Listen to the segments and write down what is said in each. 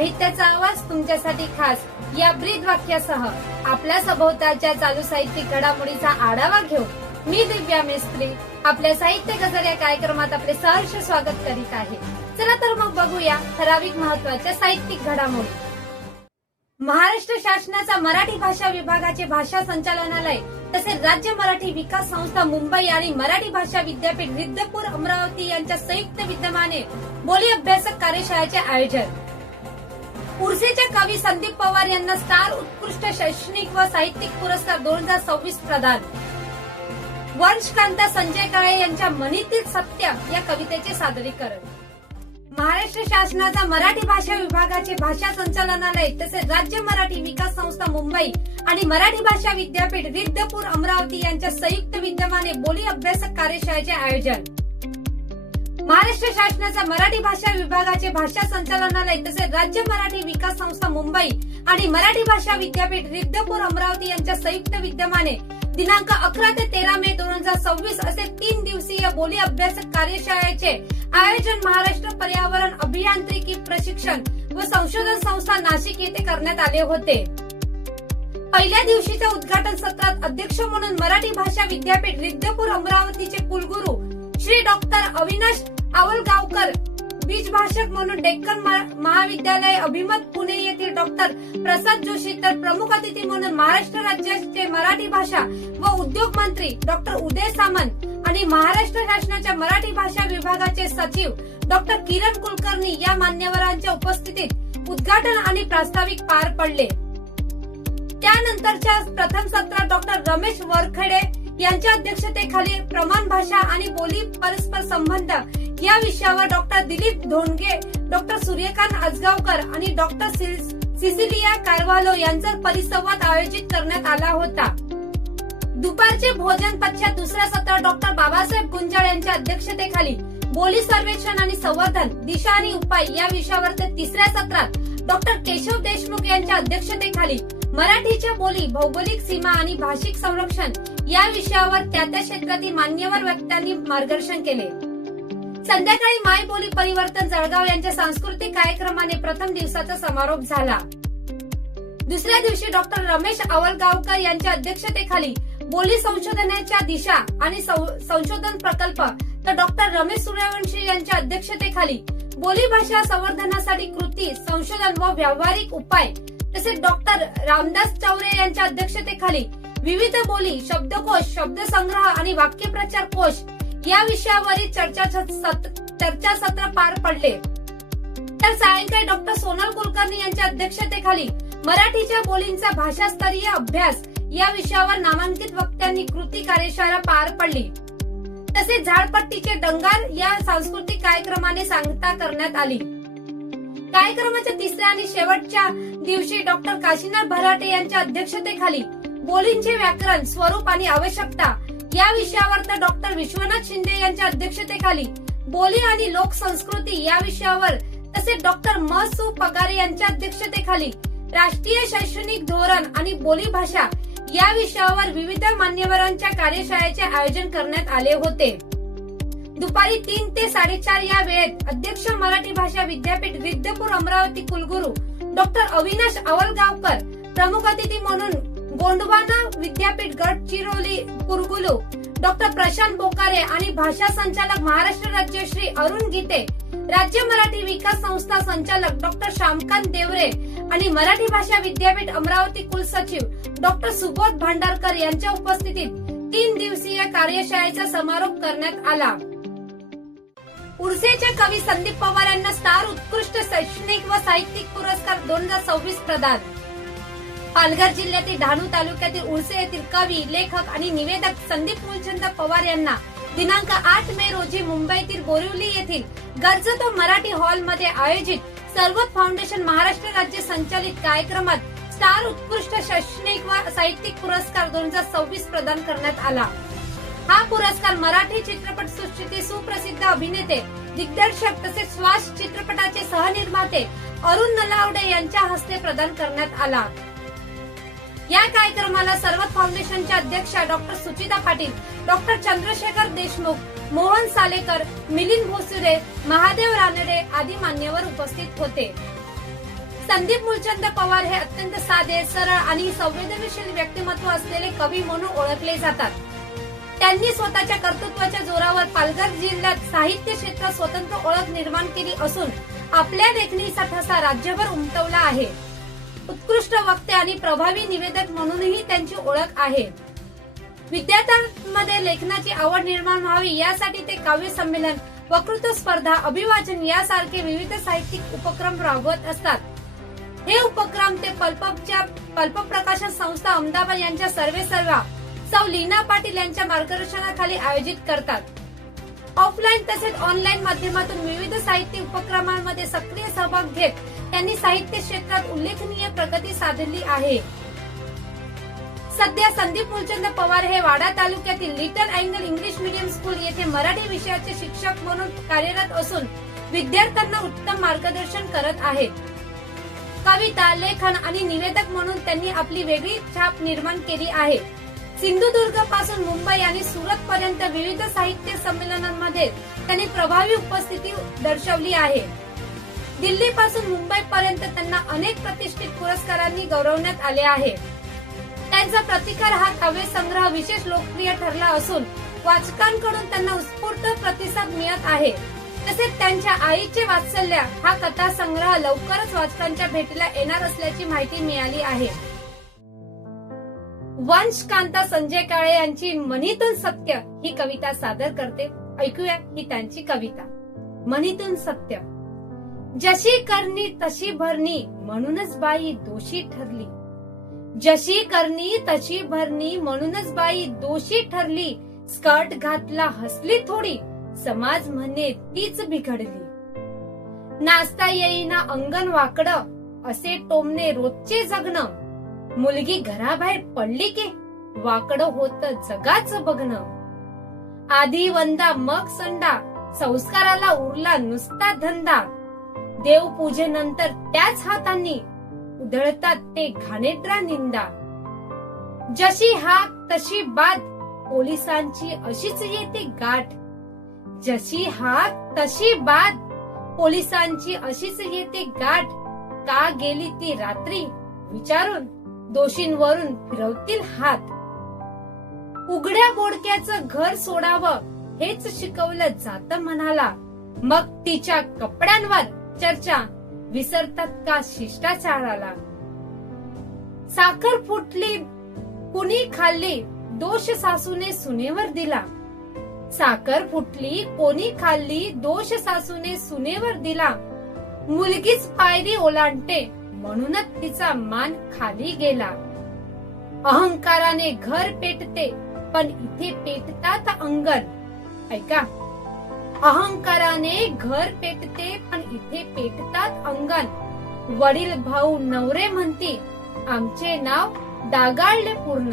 साहित्याचा आवाज तुमच्यासाठी खास या ब्रीद वाक्यासह आपल्या सभोवतालच्या चालू साहित्यिक घडामोडीचा आढावा घेऊन मी दिव्या मेस्त्री आपल्या साहित्य गजर या कार्यक्रमात आपले सहर्ष स्वागत करीत आहे। चला तर मग बघूया ठराविक महत्वाच्या साहित्यिक घडामोडी। महाराष्ट्र शासनाचा मराठी भाषा विभागाचे भाषा संचालनालय तसेच राज्य मराठी विकास संस्था मुंबई आणि मराठी भाषा विद्यापीठ रिद्धपूर अमरावती यांच्या संयुक्त विद्यमाने बोली अभ्यासक कार्यशाळेचे आयोजन। उर्सेचे कवी संदीप पवार यांना स्टार उत्कृष्ट शैक्षणिक व साहित्यिक पुरस्कार 2026 प्रदान। वंशकांता संजय काळे यांच्या मनीतील सत्य या कवितेचे सादरीकरण। महाराष्ट्र शासनाचा मराठी भाषा विभागाचे भाषा संचालनालय तसेच राज्य मराठी विकास संस्था मुंबई आणि मराठी भाषा विद्यापीठ रिद्धपूर अमरावती यांच्या संयुक्त विद्यमाने बोली अभ्यासक कार्यशाळेचे आयोजन। महाराष्ट्र शासनाचा मराठी भाषा विभागाचे भाषा संचालनालय तसेच राज्य मराठी विकास संस्था मुंबई आणि मराठी भाषा विद्यापीठ रिद्धपूर अमरावती यांच्या संयुक्त विद्यमाने दिनांक 11 ते 13 मे 2026 असे 3 दिवसीय बोली अभ्यासक कार्यशाळेचे आयोजन महाराष्ट्र पर्यावरण अभियांत्रिकी प्रशिक्षण व संशोधन संस्था नाशिक येथे करण्यात आले होते। पहिल्या दिवशीच्या उद्घाटन सत्रात अध्यक्ष म्हणून मराठी भाषा विद्यापीठ रिद्धपूर अमरावतीचे कुलगुरू श्री डॉक्टर अविनाश आवलगावकर, बीजभाषक म्हणून डेक्कन महाविद्यालय अभिमत पुणे येथील डॉक्टर प्रसाद जोशी तर प्रमुख अतिथी म्हणून महाराष्ट्र राज्याचे मराठी भाषा व उद्योग मंत्री डॉक्टर उदय सामंत आणि महाराष्ट्र शासनाच्या मराठी भाषा विभागाचे सचिव डॉक्टर किरण कुलकर्णी या मान्यवरांच्या उपस्थितीत उद्घाटन आणि प्रास्ताविक पार पडले। त्यानंतरच्या प्रथम सत्रात डॉक्टर रमेश वरखेडे यांच्या अध्यक्षतेखाली प्रमाण भाषा आणि बोली परस्पर संबंध या विषयावर डॉक्टर दिलीप धोंडगे, डॉक्टर सूर्यकांत आजगावकर आणि डॉक्टर सिसिलिया कार्वालो यांचा परिसंवाद आयोजित करण्यात आला होता। दुपारचे भोजन पश्चात दुसऱ्या सत्रात डॉक्टर बाबासाहेब गुंजाळ यांच्या अध्यक्षतेखाली बोली सर्वेक्षण आणि संवर्धन दिशा आणि उपाय या विषयावर तर तिसऱ्या सत्रात डॉक्टर केशव देशमुख यांच्या अध्यक्षतेखाली मराठीच्या बोली भौगोलिक सीमा आणि भाषिक संरक्षण या विषयावर त्या क्षेत्रातील मान्यवर व्यक्तींनी मार्गदर्शन केले। संध्याकाळी माय बोली परिवर्तन जळगाव यांच्या सांस्कृतिक कार्यक्रमाने प्रथम दिवसाचा समारोप झाला। दुसऱ्या दिवशी डॉक्टर रमेश आवलगावकर यांच्या अध्यक्षतेखाली बोली संशोधनाच्या दिशा आणि संशोधन प्रकल्प तर डॉक्टर रमेश सूर्यवंशी यांच्या अध्यक्षतेखाली बोली भाषा संवर्धनासाठी कृती संशोधन व व्यावहारिक उपाय तसेच डॉक्टर रामदास चौरे यांच्या अध्यक्षतेखाली विविध बोली शब्दकोश शब्दसंग्रह आणि वाक्यप्रचार कोश या विषयावरील चर्चा सत्र पार पडले। तर सायंकाळी डॉक्टर सोनल कुलकर्णी यांच्या अध्यक्षतेखाली मराठीच्या बोलींचा भाषास्तरीय अभ्यास या विषयावर नामांकित वक्त्यांनी कृती कार्यशाळा पार पडली। तसेच झाडपट्टीचे डंगार या सांस्कृतिक कार्यक्रमाने सांगता करण्यात आली। कार्यक्रमाच्या तिसऱ्या आणि शेवटच्या दिवशी डॉक्टर काशीनाथ भराटे यांच्या अध्यक्षतेखाली बोलींचे व्याकरण स्वरूप आणि आवश्यकता या विषयावर तर डॉक्टर विश्वनाथ शिंदे यांच्या अध्यक्षतेखाली बोली आणि लोकसंस्कृती या विषयावर तसेच डॉक्टर म सु पगारे यांच्या अध्यक्षतेखाली राष्ट्रीय शैक्षणिक धोरण आणि बोली भाषा या विषयावर विविध मान्यवरांच्या कार्यशाळेचे आयोजन करण्यात आले होते। दुपारी 3 ते 4:30 या वेळेत अध्यक्ष मराठी भाषा विद्यापीठ रिद्धपूर अमरावती कुलगुरू डॉक्टर अविनाश आवलगावकर, प्रमुख अतिथी म्हणून गोंडवाना विद्यापीठ गडचिरोली कुलगुरू डॉक्टर प्रशांत बोकारे आणि भाषा संचालक महाराष्ट्र राज्य श्री अरुण गीते, राज्य मराठी विकास संस्था संचालक डॉक्टर श्यामकांत देवरे आणि मराठी भाषा विद्यापीठ अमरावती कुलसचिव डॉक्टर सुबोध भांडारकर यांच्या उपस्थितीत 3 दिवसीय कार्यशाळेचा समारोप करण्यात आला। उर्सेचे कवी संदीप पवार यांना स्टार उत्कृष्ट शैक्षणिक व साहित्यिक पुरस्कार 2026 प्रदान। पालघर जिल्ह्यातील डहाणू तालुक्यातील उर्से येथील कवी लेखक आणि निवेदक संदीप मूलचंद पवार यांना दिनांक 8 मे रोजी मुंबईतील बोरिवली येथील गरजतो मराठी हॉलमध्ये आयोजित सर्वोत फाउंडेशन महाराष्ट्र राज्य संचालित कार्यक्रमात स्टार उत्कृष्ट शैक्षणिक व साहित्यिक पुरस्कार 2026 प्रदान करण्यात आला। हा पुरस्कार मराठी चित्रपट सृष्टीतील सुप्रसिद्ध अभिनेते दिग्दर्शक तसेच श्वास चित्रपटाचे सहनिर्माते अरुण नलावडे यांच्या हस्ते प्रदान करण्यात आला। या कार्यक्रमाला सर्वोत फाउंडेशनच्या अध्यक्षा डॉक्टर सुचिता पाटील, डॉक्टर चंद्रशेखर देशमुख, मोहन सालेकर, मिलिंद भोसुरे, महादेव रानडे आदी मान्यवर उपस्थित होते। संदीप मूलचंद पवार हे अत्यंत साधे, सरळ आणि संवेदनशील व्यक्तिमत्व असलेले कवी म्हणून ओळखले जातात. त्यांनी स्वतःच्या कर्तृत्वाच्या जोरावर पालघर जिल्ह्यात साहित्य क्षेत्रात स्वतंत्र ओळख निर्माण केली असून आपल्या लेखणीचा ठसा राज्यभर उमटवला आहे. उत्कृष्ट वक्ते आणि प्रभावी निवेदक म्हणूनही त्यांची ओळख आहे. विद्यार्थ्यांमध्ये लेखनाची आवड निर्माण व्हावी यासाठी ते काव्य संमेलन, वक्तृत्व स्पर्धा, अभिवाचन यासारखे विविध साहित्यिक उपक्रम राबवत असतात. हे उपक्रम ते पल्प प्रकाशन संस्था अहमदाबाद यांच्या सर्वेसर्वा सौ लीना पाटील यांच्या मार्गदर्शनाखाली आयोजित करतात. ऑफलाईन तसेच ऑनलाईन माध्यमातून विविध साहित्य उपक्रमांमध्ये सक्रिय सहभाग घेत त्यांनी साहित्य क्षेत्रात उल्लेखनीय प्रगती साधली आहे. सध्या संदीप मूलचंद पवार हे वाडा तालुक्यातील little angle English medium school येथे मराठी विषयाचे शिक्षक म्हणून कार्यरत असून विद्यार्थ्यांना उत्तम मार्गदर्शन करत आहेत. कविता, लेखन आणि निवेदक म्हणून त्यांनी आपली वेगळी छाप निर्माण केली आहे. सिंधुदुर्ग पासून मुंबई आणि सुरत पर्यंत विविध साहित्य संमेलनांमध्ये त्यांनी प्रभावी उपस्थिती दर्शवली आहे. दिल्ली पासून मुंबई पर्यंत त्यांना अनेक प्रतिष्ठित पुरस्कारांनी गौरवण्यात आले आहे. त्यांचा प्रतिकार हा काव्यसंग्रह विशेष लोकप्रिय ठरला असून वाचकांकडून त्यांना उत्स्फूर्त प्रतिसाद मिळत आहे. तसेच त्यांच्या आईचे वात्सल्य हा कथासंग्रह लवकरच वाचकांच्या भेटीला येणार असल्याची माहिती मिळाली आहे. वंशकांता संजय काळे यांची मनीतून सत्य ही कविता सादर करते. ऐकूया ही त्यांची कविता. मनीतून सत्य. जशी करणी तशी भरणी म्हणूनच बाई दोषी ठरली. जशी करणी तशी भरणी म्हणूनच बाई दोषी ठरली. स्कर्ट घातला हसली थोडी, समाज म्हणे तीच बिघडली. नाचता येईना अंगण वाकडं असे टोमणे रोजचे जगणं. मुलगी घराबाहेर पडली की वाकडं होत जगाचं बघणं. आधी वंदा मग संडा, संस्काराला उरला नुसता धंदा. देवपूजेनंतर त्याच हातांनी उधळतात ते घाणेरडा निंदा. जशी हाक तशी बाद, पोलिसांची अशीच येते गाठ. जशी हाक तशी बाद, पोलिसांची अशीच येते गाठ. का गेली ती रात्री विचारून दोषींवरून फिरवतील हात. उघड्या बोडक्याचं घर सोडावं हेच शिकवलं जातं म्हणाला. मग तिच्या कपड्यांवर चर्चा, विसरतात का शिष्टाचाराला. साखर फुटली कुणी खाल्ली, दोष सासूने सुनेवर दिला. साखर फुटली कोणी खाल्ली, दोष सासूने सुनेवर दिला. मुलगीच पायरी ओलांडते म्हणूनच तिचा मान खाली गेला. अहंकाराने घर पेटते पण इथे पेटतात अंगण. ऐका, अहंकाराने घर पेटते पण इथे पेटतात अंगण. वडील भाऊ नवरे म्हणती आमचे नाव डागाळले पूर्ण.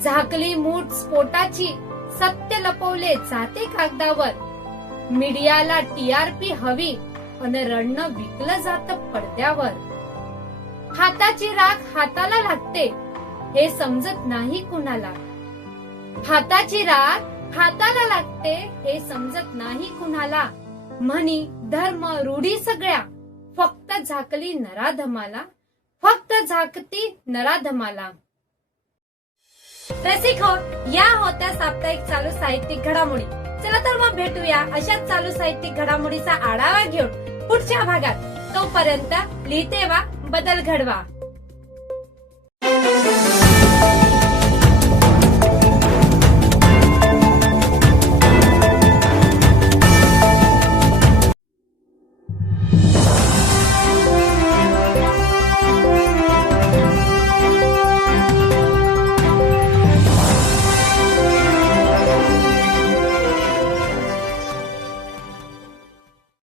झाकली मूठ स्फोटाची, सत्य लपवले जाते कागदावर. मीडियाला टीआरपी हवी अन रडणं विकलं जातं पडद्यावर. हाताची राख हाताला लागते हे समजत नाही कुणाला. हाताची राख हाताला लागते हे समजत नाही कुणाला. म्हणी धर्म रूढी सगळ्या फक्त झाकली नराधमाला. फक्त झाकती नराधमाला. रसिक हो, या होत्या साप्ताहिक चालू साहित्यिक घडामोडी. चला तर मग भेटूया अशाच चालू साहित्यिक घडामोडीचा आढावा घेऊन पुढच्या भागात. तोपर्यंत लिहिते वा, बदल घडवा.